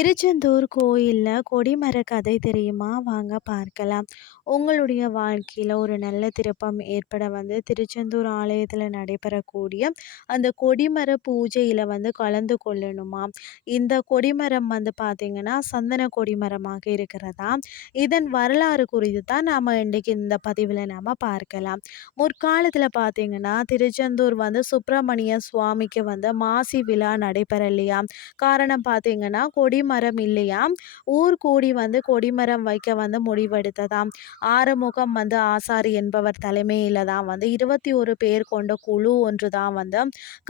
திருச்செந்தூர் கோயிலில் கொடிமர கதை தெரியுமா? வாங்க பார்க்கலாம். உங்களுடைய வாழ்க்கையில் ஒரு நல்ல திருப்பம் ஏற்பட வந்து திருச்செந்தூர் ஆலயத்தில் நடைபெறக்கூடிய அந்த கொடிமர பூஜையில் வந்து கலந்து கொள்ளணுமா? இந்த கொடிமரம் வந்து பார்த்திங்கன்னா சந்தன கொடிமரமாக இருக்கிறதா? இதன் வரலாறு குறித்து தான் நாம் இன்றைக்கு இந்த பதிவில் நாம் பார்க்கலாம். முற்காலத்தில் பார்த்திங்கன்னா திருச்செந்தூர் வந்து சுப்பிரமணிய சுவாமிக்கு வந்து மாசி விழா நடைபெறலையா? காரணம் பார்த்திங்கன்னா கொடிமரம் இல்லையா? ஊர் கூடி வந்து கொடிமரம் வைக்க வந்து முடிவெடுத்ததாம். ஆறுமுகம் வந்து ஆசாரி என்பவர் தலைமையில் தான் வந்து இருபத்தி ஒரு பேர் கொண்ட குழு ஒன்று தான் வந்து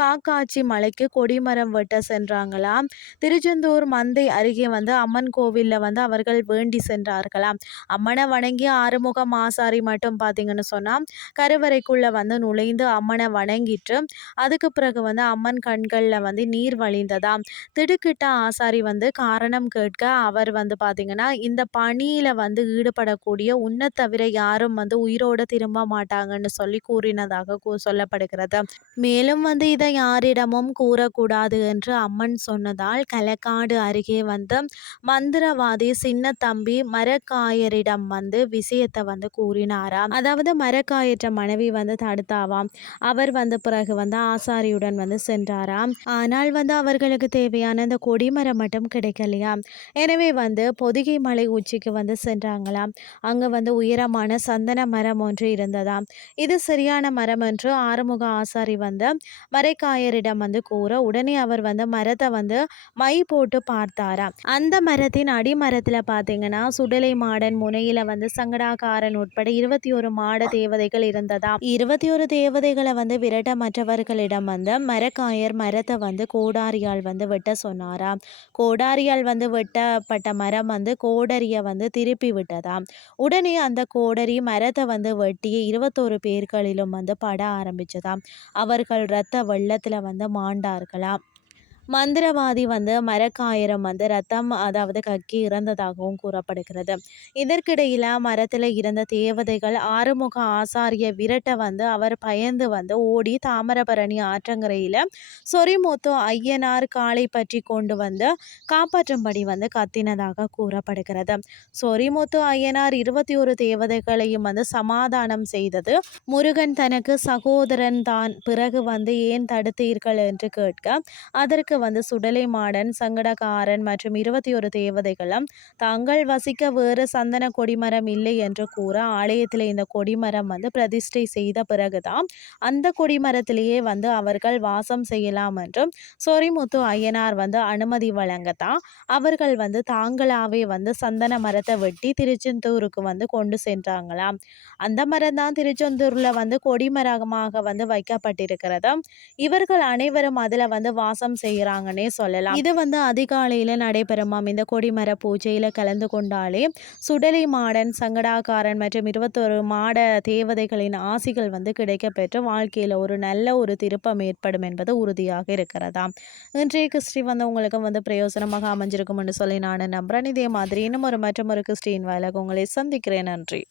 காக்காட்சி மலைக்கு கொடிமரம் வெட்ட சென்றாங்களாம். திருச்செந்தூர் மந்தை அருகே வந்து அம்மன் கோவிலில் வந்து அவர்கள் வேண்டி சென்றார்களாம். அம்மனை வணங்கி ஆறுமுகம் ஆசாரி மட்டும் பார்த்தீங்கன்னு சொன்னால் கருவறைக்குள்ளே வந்து நுழைந்து அம்மனை வணங்கிட்டு அதுக்கு பிறகு வந்து அம்மன் கண்களில் வந்து நீர் வழிந்ததாம். திடுக்கிட்ட ஆசாரி வந்து காரணம் கேட்க அவர் வந்து பார்த்திங்கன்னா இந்த பணியில் வந்து ஈடுபடக்கூடிய உன்னை தவிர யாரும் வந்து உயிரோடு திரும்ப மாட்டாங்கன்னு சொல்லி கூறினதாக கூ சொல்லப்படுகிறது. மேலும் வந்து இதை யாரிடமும் கூறக்கூடாது என்று அம்மன் சொன்னதால் களக்காடு அருகே வந்து மந்திரவாதி சின்ன தம்பி மரக்காயரிடம் வந்து விஷயத்தை வந்து கூறினாராம். அதாவது மரக்காயற்ற மனைவி வந்து தடுத்தாவாம். அவர் வந்த பிறகு வந்து ஆசாரியுடன் வந்து சென்றாராம். ஆனால் வந்து அவர்களுக்கு தேவையான இந்த கொடிமரம் மட்டும் இல்லையா? எனவே வந்து பொதிகை மலை உச்சிக்கு வந்து சென்றாங்களாம். அங்கே வந்து உயரமான சந்தன மரம் ஒன்று இருந்ததாம். இது சரியான மரம் என்று ஆறுமுக ஆசாரி வந்து மரைக்காயரிடம் வந்து கூற உடனே அவர் வந்து மரத்தை வந்து மை போட்டு பார்த்தாராம். அந்த மரத்தின் அடிமரத்தில் பார்த்தீங்கன்னா சுடலை மாடன் முனையில் வந்து சங்கடாகாரன் உட்பட இருபத்தி ஒரு மாட தேவதைகள் இருந்ததாம். இருபத்தி ஒரு தேவதைகளை வந்து விரட்ட மற்றவர்களிடம் வந்து மரக்காயர் மரத்தை வந்து கோடாரியால் வந்து வெட்ட சொன்னாராம். கோடாரி கோடாரியால் வந்து வெட்டப்பட்ட மரம் வந்து கோடரியை வந்து திருப்பி விட்டதாம். உடனே அந்த கோடரி மரத்தை வந்து வெட்டி இருபத்தோரு பேர்களிலும் வந்து பட ஆரம்பிச்சதாம். அவர்கள் இரத்த வெள்ளத்தில் வந்து மாண்டார்களாம். மந்திரவாதி வந்து மரக்காயிரம் வந்து ரத்தம் அதாவது கக்கி இறந்ததாகவும் கூறப்படுகிறது. இதற்கிடையில் மரத்தில் இருந்த தேவதைகள் ஆறுமுக ஆசாரிய விரட்ட வந்து அவர் பயந்து வந்து ஓடி தாமிரபரணி ஆற்றங்கரையில் சொரிமுத்து ஐயனார் காலை பற்றி கொண்டு வந்து காப்பாற்றும்படி வந்து கத்தினதாக கூறப்படுகிறது. சொரிமுத்து ஐயனார் இருபத்தி ஒரு தேவதைகளையும் வந்து சமாதானம் செய்தது முருகன் தனக்கு சகோதரன் தான். பிறகு வந்து ஏன் தடுத்தீர்கள் என்று கேட்க அதற்கு வந்து சுடலை மாடன் சங்கடகாரன் மற்றும் இருபத்தி ஒரு தேவதைகளும் தாங்கள் வசிக்க வேறு சந்தன கொடிமரம் இல்லை என்று கூற ஆலயத்தில் இந்த கொடிமரம் வந்து பிரதிஷ்டை செய்த பிறகுதான் அந்த கொடிமரத்திலேயே வந்து அவர்கள் வாசம் செய்யலாம் என்றும் சொரிமுத்து ஐயனார் வந்து அனுமதி வழங்கத்தான் அவர்கள் வந்து தாங்களாவே வந்து சந்தன மரத்தை வெட்டி திருச்செந்தூருக்கு வந்து கொண்டு சென்றாங்களாம். அந்த மரம் தான் திருச்செந்தூரில் வந்து கொடிமரமாக வந்து வைக்கப்பட்டிருக்கிறது இவர்கள் அனைவரும் அதில் வந்து வாசம் செய்கிறார் செய்கிறாங்கன்னே சொல்லலாம். இது வந்து அதிகாலையில் நடைபெறுமாம் இந்த கொடிமர பூஜையில் கலந்து கொண்டாலே சுடலை மாடன் சங்கடாக்காரன் மற்றும் இருபத்தொரு மாட தேவதைகளின் ஆசிகள் வந்து கிடைக்க பெற்று வாழ்க்கையில் ஒரு நல்ல ஒரு திருப்பம் ஏற்படும் என்பது உறுதியாக இருக்கிறதாம் இன்றைய கிறிஸ்டி வந்து உங்களுக்கு வந்து பிரயோசனமாக அமைஞ்சிருக்கும் என்று சொல்லி நான் நம்புறேன். இதே மாதிரி இன்னும் ஒரு மற்றும் ஒரு கிறிஸ்டின் வாயிலாக உங்களை சந்திக்கிறேன். நன்றி.